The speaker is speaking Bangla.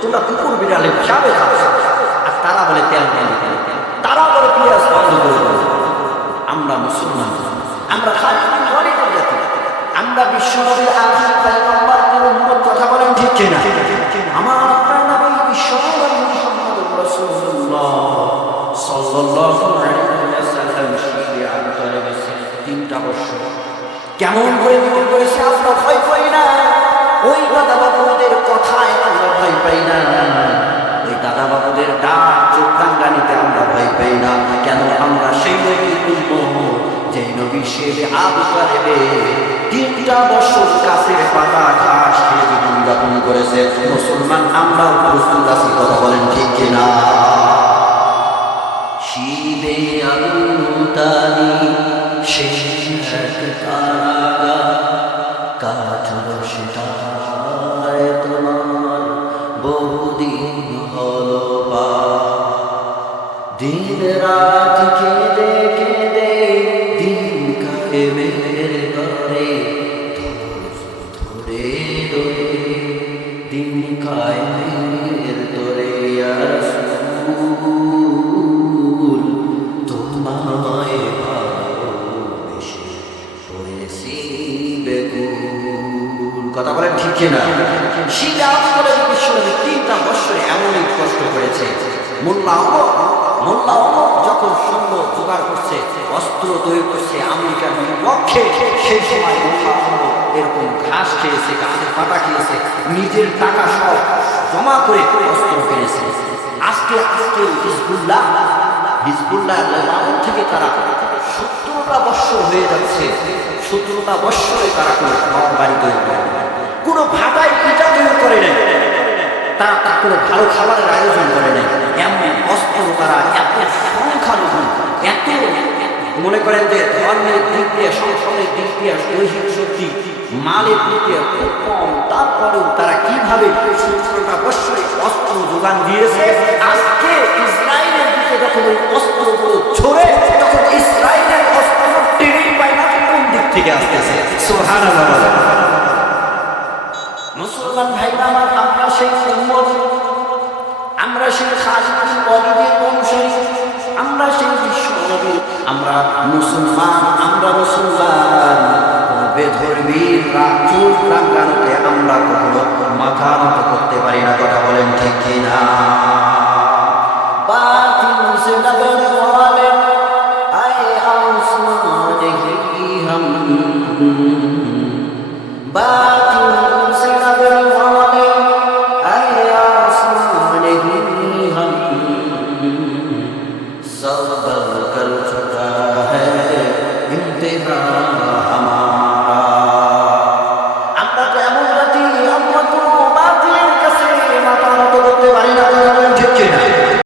তোমরা কুকুর বিড়ালে খাচ্ছ আর তারা বলে, তেল বন্ধ তারা বলে, পেঁয়াজ বন্ধ করে আমরা মুসলমান, আমরা আমরা বিশ্বনবীর কথা বলেন ঠিক কিনা? আমার আপনার কেমন করে মনে করেছে আমরা ভয় পাই না ওই দাদা বাবুদের কথায় আমরা ভয় পাই না। ওই দাদা বাবুদের ডাক, চোখ রাঙ্গানিতে আমরা ভয় পাই না। কেন আমরা সেই উম্মত যেই নবী শেবে আবু তিনটা বছর কাছের পাতা ঘাস খেয়ে জীবন করেছে। মুসলমান আমরাও প্রস্তুত আছি কথা বলেন ঠিক কিনা? শিবে আগুতানি শেষ এক দিন রাত কেঁদে কেঁদে দিন কায়েমের করে ধরে ধরে, দিন কায়েমের তোরে আর তোমায় ভালোবেসে হয়েছি বেকুল। কথা বলেন ঠিক কিনা? শিলা করে বিশ্বনবী তিনটা বছরে এমনই কষ্ট করেছে। মোল্লা মোল্লা অমর যখন সৈন্য জোগাড় করছে, অস্ত্র তৈরি করছে আমেরিকার বিপক্ষে, সেই সময় মোল্লা অমর এরকম ঘাস খেয়েছে, গাছের পাতা খেয়েছে, নিজের টাকা সব জমা করে অস্ত্র কিনেছে আজকে আজকে হিজবুল্লাহ হিজবুল্লাহ লেবানন থেকে তারা সত্তরটা বৎসর হয়ে যাচ্ছে, সত্তরটা বৎসরে তারা কোনো বাড়ি তৈরি করে। কোনো ভাটায় পিঠা তৈরি করে নাই তারা তার কোনো ভালো খাবারের আয়োজন করে নাই। এমন অস্ত্র তারা এত সংখ্যালঘু, এত মনে করেন যে ধর্মের দিক দিয়ে, সংসদের দিক দিয়ে দৈহিক শক্তি, মালের দিক দিয়ে কম। তারপরেও তারা কীভাবে বৎসরে অস্ত্র যোগান দিয়েছে? আজকে ইসরায়েলের দিকে যখন ওই অস্ত্রগুলো ছড়ে, তখন ইসরায়েলের অস্ত্র টেনেই পায় না কোন দিক থেকে আসতেছে। সুবহানাল্লাহ মুসলমান ভাইরা আমার, আমরা সেই উম্মত আমরা সেই খালিদ ওয়ালিদের অনুসারী। আমরা সেই বিশ্ব আমরা মুসলমান আমরা মুসলমান। বেধর্মীর আমরা কখনো মাথা নত করতে পারি না, কথা বলেন ঠিক কিনা? বাতিল কোনো বাতিলের কাছে মাথা নত করতে পারি না ঠিক কিনা?